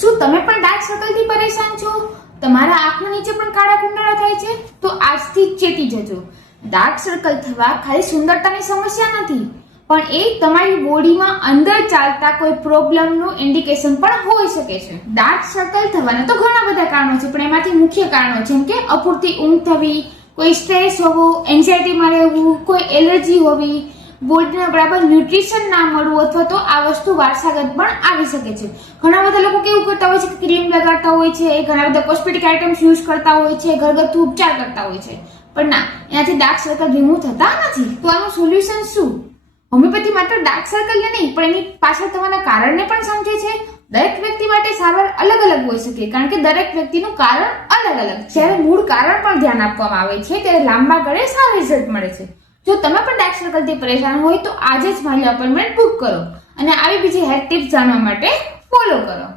શું તમે પણ ડાર્ક સર્કલથી પરેશાન છો? તમારા આંખના નીચે પણ કાળા કુંડાળા થાય છે? તો આજથી જ ચેતી જજો. ડાર્ક સર્કલ થવા ખાલી સુંદરતાની સમસ્યા નથી, પણ એ તમારી બોડીમાં અંદર ચાલતા કોઈ પ્રોબ્લેમનું ઇન્ડિકેશન પણ હોઈ શકે છે. ડાર્ક સર્કલ થવાના તો ઘણા બધા કારણો છે, પણ એમાંથી મુખ્ય કારણો જેમ કે અપૂરતી ઊંઘ થવી, કોઈ સ્ટ્રેસ હોવો, એન્ઝાયટીમાં રહેવું, કોઈ એલર્જી હોવી, બોડીને બરાબર ન્યુટ્રિશન ના મળવું, અથવા તો આ વસ્તુ વારસાગત પણ આવી શકે છે. ઘણા બધા લોકો કેવું કરતા હોય છે કે ક્રીમ લગાડતા હોય છે, ઘણા બધા કોસ્મેટિક આઇટમ્સ યુઝ કરતા હોય છે, ઘરગથ્થુ ઉપચાર કરતા હોય છે, પણ ના, એનાથી ડાર્ક સર્કલ રિમૂવ થતા નથી. તો આનું સોલ્યુશન શું? હોમિયોપેથી માત્ર ડાર્ક સર્કલને નહીં પણ એની પાછળ થવાના કારણને પણ સમજે છે. દરેક વ્યક્તિ માટે સારવાર અલગ અલગ હોઈ શકે, કારણ કે દરેક વ્યક્તિનું કારણ અલગ અલગ. જ્યારે મૂળ કારણ પણ ધ્યાન આપવામાં આવે છે ત્યારે લાંબા ગાળે સારા રિઝલ્ટ મળે છે. જો તમે પણ ડાર્ક સર્કલથી પરેશાન હોય તો આજે જ મારી અપોઇન્ટમેન્ટ બુક કરો અને આવી બીજી હેલ્થ ટિપ્સ જાણવા માટે ફોલો કરો.